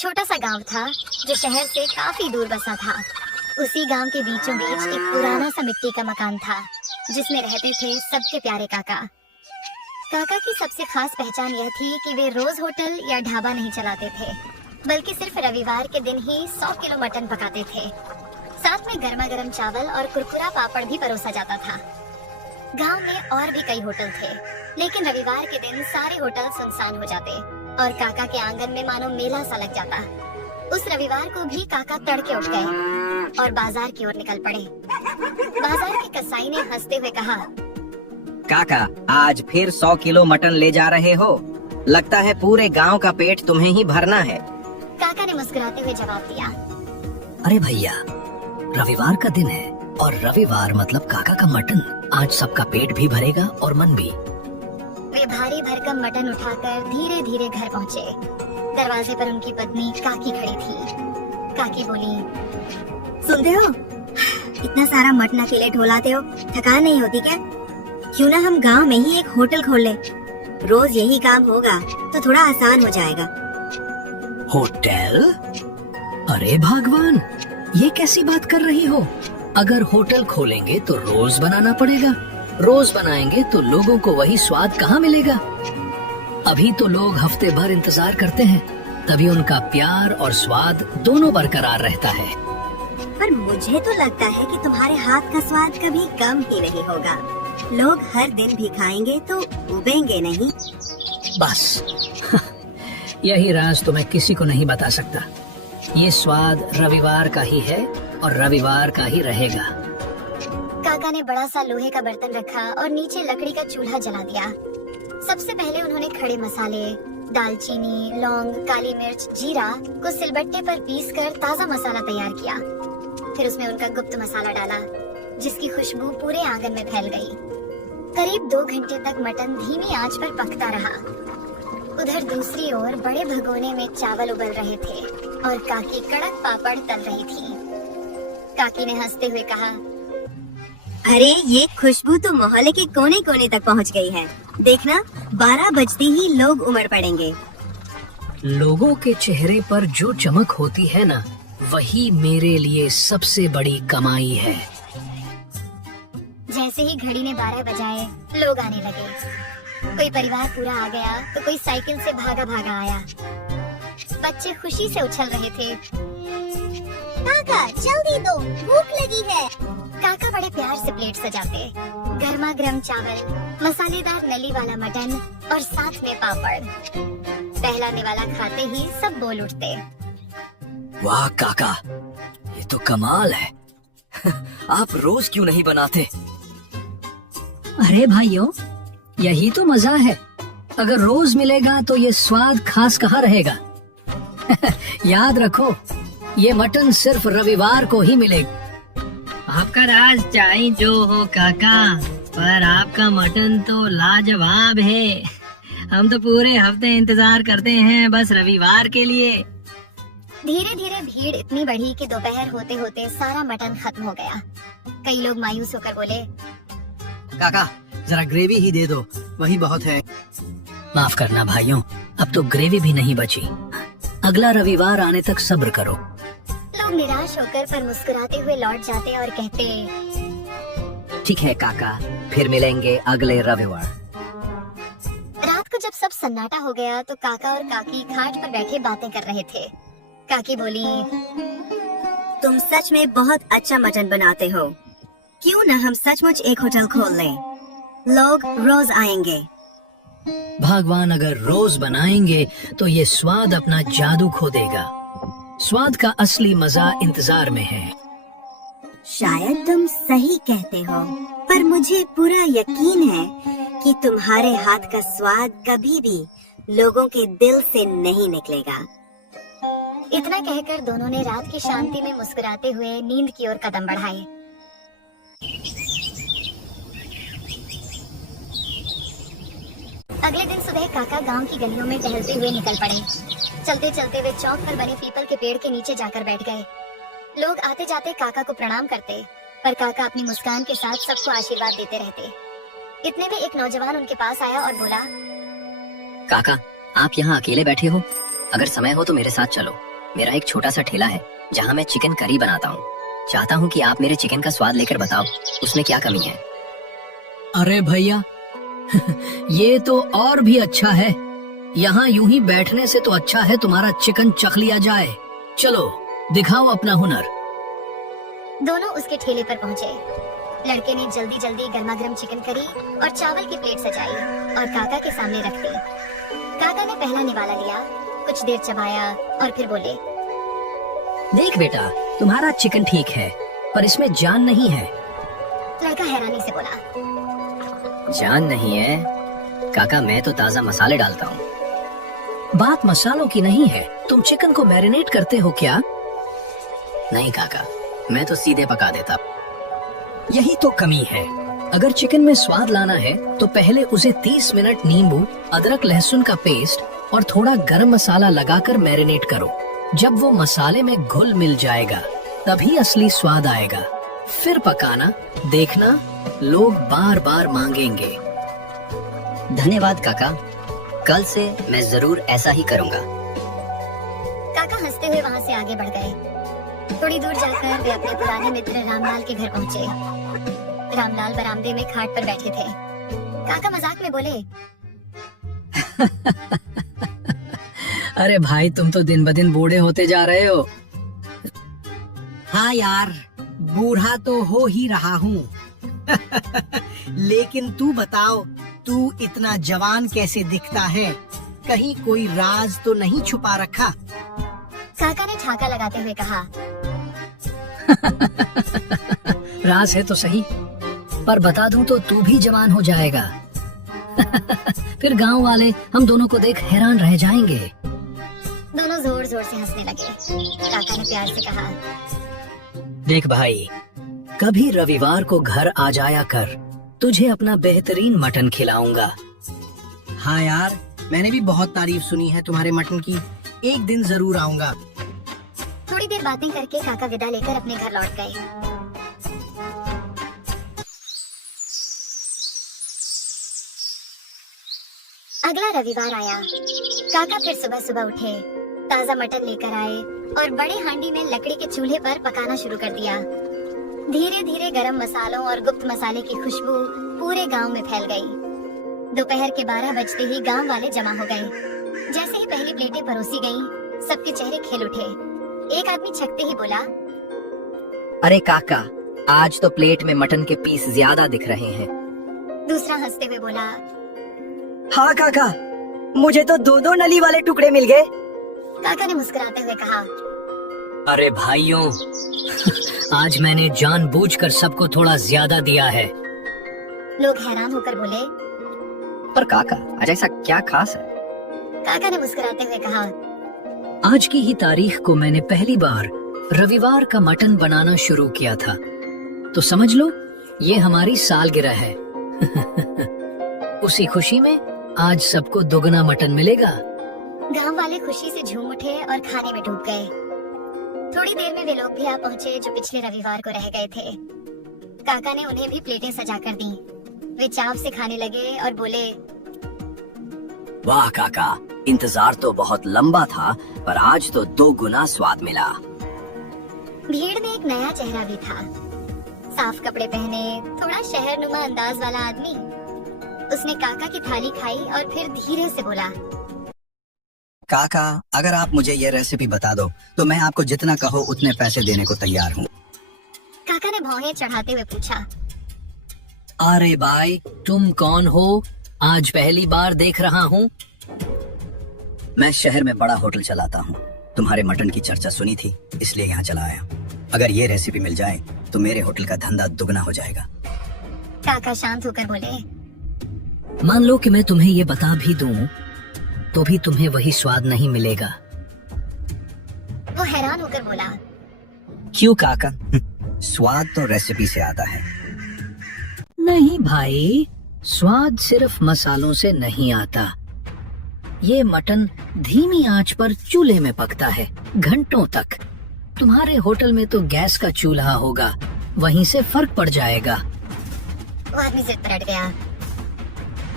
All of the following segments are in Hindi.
छोटा सा गांव था जो शहर से काफी दूर बसा था। उसी गांव के बीचों बीच एक पुराना सा मिट्टी का मकान था जिसमें रहते थे सबके प्यारे काका। काका की सबसे खास पहचान यह थी कि वे रोज होटल या ढाबा नहीं चलाते थे, बल्कि सिर्फ रविवार के दिन ही 100 किलो मटन पकाते थे। साथ में गर्मा गर्म चावल और कुरकुरा पापड़ भी परोसा जाता था। गांव में और भी कई होटल थे, लेकिन रविवार के दिन सारे होटल सुनसान हो जाते और काका के आंगन में मानो मेला सा लग जाता। उस रविवार को भी काका तड़के उठ गए और बाजार की ओर निकल पड़े। बाजार के कसाई ने हंसते हुए कहा, काका, आज फिर 100 किलो मटन ले जा रहे हो? लगता है पूरे गांव का पेट तुम्हें ही भरना है। काका ने मुस्कुराते हुए जवाब दिया, अरे भैया, रविवार का दिन है और रविवार मतलब काका का मटन। आज सबका पेट भी भरेगा और मन भी। वे भारी भरकम मटन उठाकर धीरे धीरे घर पहुँचे। दरवाजे पर उनकी पत्नी काकी खड़ी थी। काकी बोली, सुनते हो, इतना सारा मटन अकेले ढोलाते हो, थकान नहीं होती क्या? क्यों ना हम गांव में ही एक होटल खोल ले। रोज यही काम होगा तो थोड़ा आसान हो जाएगा। होटल? अरे भगवान, ये कैसी बात कर रही हो? अगर होटल खोलेंगे तो रोज बनाना पड़ेगा। रोज बनाएंगे तो लोगों को वही स्वाद कहाँ मिलेगा? अभी तो लोग हफ्ते भर इंतजार करते हैं, तभी उनका प्यार और स्वाद दोनों बरकरार रहता है। पर मुझे तो लगता है कि तुम्हारे हाथ का स्वाद कभी कम ही नहीं होगा। लोग हर दिन भी खाएंगे तो उबेंगे नहीं। बस यही राज तो मैं किसी को नहीं बता सकता। ये स्वाद रविवार का ही है और रविवार का ही रहेगा। काका ने बड़ा सा लोहे का बर्तन रखा और नीचे लकड़ी का चूल्हा जला दिया। सबसे पहले उन्होंने खड़े मसाले, दालचीनी, लौंग, काली मिर्च, जीरा को सिलबट्टे पर पीसकर ताजा मसाला तैयार किया। फिर उसमें उनका गुप्त मसाला डाला, जिसकी खुशबू पूरे आंगन में फैल गई। करीब 2 घंटे तक मटन धीमी आंच पर पकता रहा। उधर दूसरी ओर बड़े भगोने में चावल उबल रहे थे और काकी कड़क पापड़ तल रही थी। काकी ने हंसते हुए कहा, अरे ये खुशबू तो मोहल्ले के कोने कोने तक पहुंच गई है। देखना, 12 बजते ही लोग उमड़ पड़ेंगे। लोगों के चेहरे पर जो चमक होती है ना, वही मेरे लिए सबसे बड़ी कमाई है। जैसे ही घड़ी ने 12 बजाए, लोग आने लगे। कोई परिवार पूरा आ गया तो कोई साइकिल से भागा भागा आया। बच्चे खुशी से उछल रहे थे। काका जल्दी दो, भूख लगी है। काका बड़े प्यार से प्लेट सजाते। गर्मा गर्म चावल, मसालेदार नली वाला मटन और साथ में पापड़। पहला निवाला खाते ही सब बोल उठते, वाह काका, ये तो कमाल है। आप रोज क्यों नहीं बनाते? अरे भाइयों, यही तो मजा है। अगर रोज मिलेगा तो ये स्वाद खास कहाँ रहेगा? याद रखो, ये मटन सिर्फ रविवार को ही मिलेगा। आपका राज चाहे जो हो काका, पर आपका मटन तो लाजवाब है। हम तो पूरे हफ्ते इंतजार करते हैं बस रविवार के लिए। धीरे धीरे भीड़ इतनी बढ़ी कि दोपहर होते होते सारा मटन खत्म हो गया। कई लोग मायूस होकर बोले, काका, जरा ग्रेवी ही दे दो, वही बहुत है। माफ करना भाइयों, अब तो ग्रेवी भी नहीं बची। अगला रविवार आने तक सब्र करो। लोग निराश होकर पर मुस्कुराते हुए लौट जाते और कहते, ठीक है काका, फिर मिलेंगे अगले रविवार। रात को जब सब सन्नाटा हो गया तो काका और काकी खाट पर बैठे बातें कर रहे थे। काकी बोली, तुम सच में बहुत अच्छा मटन बनाते हो। क्यों न हम सचमुच एक होटल खोल लें? लोग रोज आएंगे। भगवान अगर रोज बनाएंगे तो ये स्वाद अपना जादू खो देगा। स्वाद का असली मजा इंतजार में है। शायद तुम सही कहते हो, पर मुझे पूरा यकीन है कि तुम्हारे हाथ का स्वाद कभी भी लोगों के दिल से नहीं निकलेगा। इतना कहकर दोनों ने रात की शांति में मुस्कुराते हुए नींद की ओर कदम बढ़ाए। अगले दिन सुबह काका गांव की गलियों में टहलते हुए निकल पड़े। चलते चलते वे चौक पर बने पीपल के पेड़ के नीचे जाकर बैठ गए। लोग आते जाते काका को प्रणाम करते, पर काका अपनी मुस्कान के साथ सबको आशीर्वाद देते रहते। इतने में एक नौजवान उनके पास आया और बोला, काका, आप यहाँ अकेले बैठे हो? अगर समय हो तो मेरे साथ चलो, मेरा एक छोटा सा ठेला है जहाँ मैं चिकन करी बनाता हूँ। चाहता हूँ कि आप मेरे चिकन का स्वाद लेकर बताओ उसमें क्या कमी है। अरे भैया ये तो और भी अच्छा है। यहाँ यूं ही बैठने से तो अच्छा है तुम्हारा चिकन चख लिया जाए। चलो दिखाओ अपना हुनर। दोनों उसके ठेले पर पहुंचे। लड़के ने जल्दी जल्दी गर्मा गर्म चिकन करी और चावल की प्लेट सजाई और काका के सामने रख दी। काका ने पहला निवाला लिया, कुछ देर चबाया और फिर बोले, देख बेटा, तुम्हारा चिकन ठीक है पर इसमें जान नहीं है। लड़का हैरानी से बोला, जान नहीं है काका, मैं तो ताज़ा मसाले डालता हूँ। बात मसालों की नहीं है, तुम चिकन को मैरिनेट करते हो क्या? नहीं काका, मैं तो सीधे पका देता। यही तो कमी है। अगर चिकन में स्वाद लाना है तो पहले उसे 30 मिनट नींबू, अदरक लहसुन का पेस्ट और थोड़ा गरम मसाला लगाकर मैरिनेट करो। जब वो मसाले में घुल मिल जाएगा तभी असली स्वाद आएगा। फिर पकाना, देखना लोग बार बार मांगेंगे। धन्यवाद काका, कल से मैं जरूर ऐसा ही करूँगा। काका हंसते हुए वहाँ से आगे बढ़ गए। थोड़ी दूर जाकर वे अपने पुराने मित्र रामलाल के घर पहुँचे। रामलाल बरामदे में खाट पर बैठे थे। काका मजाक में बोले, अरे भाई, तुम तो दिन ब दिन बूढ़े होते जा रहे हो। हाँ यार, बूढ़ा तो हो ही रहा हूँ। लेकिन तू बताओ, तू इतना जवान कैसे दिखता है? कहीं कोई राज तो नहीं छुपा रखा? काका ने ठाका लगाते हुए कहा, राज है तो सही, पर बता दूं तो तू भी जवान हो जाएगा। फिर गांव वाले हम दोनों को देख हैरान रह जाएंगे। दोनों जोर जोर से हंसने लगे। काका ने प्यार से कहा, देख भाई, कभी रविवार को घर आ जाया कर, तुझे अपना बेहतरीन मटन खिलाऊंगा। हाँ यार, मैंने भी बहुत तारीफ सुनी है तुम्हारे मटन की। एक दिन जरूर आऊंगा। थोड़ी देर बातें करके काका विदा लेकर अपने घर लौट गए। अगला रविवार आया। काका फिर सुबह सुबह उठे, ताजा मटन लेकर आए और बड़े हांडी में लकड़ी के चूल्हे पर पकाना शुरू कर दिया। धीरे धीरे गरम मसालों और गुप्त मसाले की खुशबू पूरे गांव में फैल गई। दोपहर के 12 बजते ही गांव वाले जमा हो गए। जैसे ही पहली प्लेटें परोसी गईं, सबके चेहरे खिल उठे। एक आदमी छकते ही बोला, अरे काका, आज तो प्लेट में मटन के पीस ज्यादा दिख रहे हैं। दूसरा हंसते हुए बोला, हाँ काका, मुझे तो 2-2 नली वाले टुकड़े मिल गए। काका ने मुस्कुराते हुए कहा, अरे भाइयों, आज मैंने जानबूझकर सबको थोड़ा ज्यादा दिया है। लोग हैरान होकर बोले। पर काका, आज ऐसा क्या खास है? काका ने मुस्कुराते हुए कहा, आज की ही तारीख को मैंने पहली बार रविवार का मटन बनाना शुरू किया था, तो समझ लो ये हमारी सालगिरह है। उसी खुशी में आज सबको दोगुना मटन मिलेगा। गांव वाले खुशी से झूम उठे और खाने में डूब गए। थोड़ी देर में वे लोग भी आ पहुंचे जो पिछले रविवार को रह गए थे। काका ने उन्हें भी प्लेटें सजाकर दी। वे चाव से खाने लगे और बोले, वाह काका, इंतजार तो बहुत लंबा था, पर आज तो 2 गुना स्वाद मिला। भीड़ में एक नया चेहरा भी था। साफ कपड़े पहने, थोड़ा शहरनुमा अंदाज वाला आदमी। उसने काका की थाली खाई और फिर धीरे से बोला, काका, अगर आप मुझे ये रेसिपी बता दो तो मैं आपको जितना कहो उतने पैसे देने को तैयार हूँ। काका ने भौहें चढ़ाते हुए पूछा, अरे भाई, तुम कौन हो? आज पहली बार देख रहा हूँ। मैं शहर में बड़ा होटल चलाता हूँ। तुम्हारे मटन की चर्चा सुनी थी, इसलिए यहाँ चला आया। अगर ये रेसिपी मिल जाए तो मेरे होटल का धंधा दुगना हो जाएगा। काका शांत होकर बोले, मान लो कि मैं तुम्हें ये बता भी दूं, तो भी तुम्हें वही स्वाद नहीं मिलेगा। वो हैरान होकर बोला, क्यों काका? स्वाद तो रेसिपी से आता है। नहीं भाई, स्वाद सिर्फ मसालों से नहीं आता। ये मटन धीमी आंच पर चूल्हे में पकता है घंटों तक। तुम्हारे होटल में तो गैस का चूल्हा होगा, वहीं से फर्क पड़ जाएगा। वो आदमी जिद पर अड़ गया।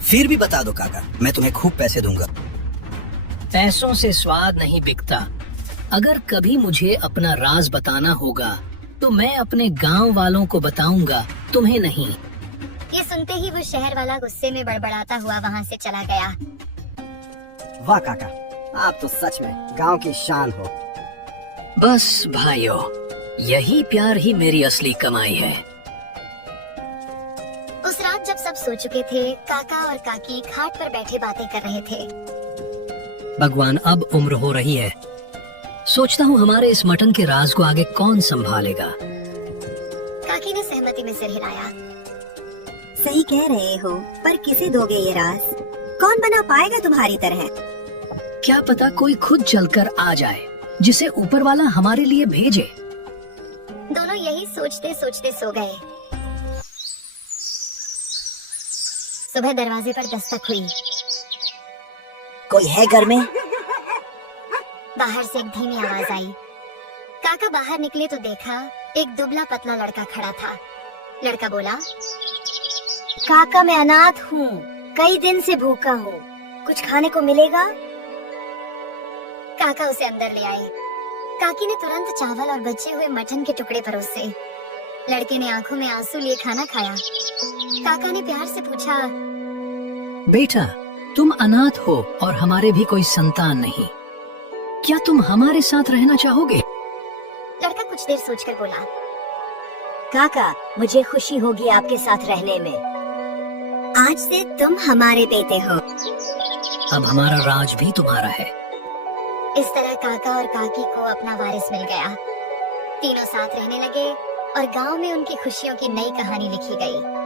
फिर भी बता दो काका, मैं तुम्हें खूब पैसे दूंगा। पैसों से स्वाद नहीं बिकता। अगर कभी मुझे अपना राज बताना होगा तो मैं अपने गांव वालों को बताऊंगा, तुम्हें नहीं। ये सुनते ही वो शहर वाला गुस्से में बड़बड़ाता हुआ वहाँ से चला गया। वाह काका, आप तो सच में गांव की शान हो। बस भाइयों, यही प्यार ही मेरी असली कमाई है। उस रात जब सब सो चुके थे, काका और काकी घाट पर बैठे बातें कर रहे थे। भगवान, अब उम्र हो रही है, सोचता हूँ हमारे इस मटन के राज को आगे कौन संभालेगा। काकी ने सहमति में सिर हिलाया। सही कह रहे हो, पर किसे दोगे ये राज? कौन बना पाएगा तुम्हारी तरह? क्या पता कोई खुद चलकर आ जाए, जिसे ऊपर वाला हमारे लिए भेजे। दोनों यही सोचते सोचते सो गए। सुबह दरवाजे पर दस्तक हुई। कोई है घर में? बाहर से एक धीमी आवाज आई। काका बाहर निकले तो देखा एक दुबला पतला लड़का खड़ा था। लड़का बोला, काका, मैं अनाथ हूँ, कई दिन से भूखा हूँ, कुछ खाने को मिलेगा? काका उसे अंदर ले आए। काकी ने तुरंत चावल और बचे हुए मटन के टुकड़े परोसे। लड़के ने आंखों में आंसू लिए खाना खाया। काका ने प्यार से पूछा, बेटा, तुम अनाथ हो और हमारे भी कोई संतान नहीं, क्या तुम हमारे साथ रहना चाहोगे? लड़का कुछ देर सोचकर बोला, काका, मुझे खुशी होगी आपके साथ रहने में। आज से तुम हमारे बेटे हो। अब हमारा राज भी तुम्हारा है। इस तरह काका और काकी को अपना वारिस मिल गया। तीनों साथ रहने लगे और गांव में उनकी खुशियों की नई कहानी लिखी गई।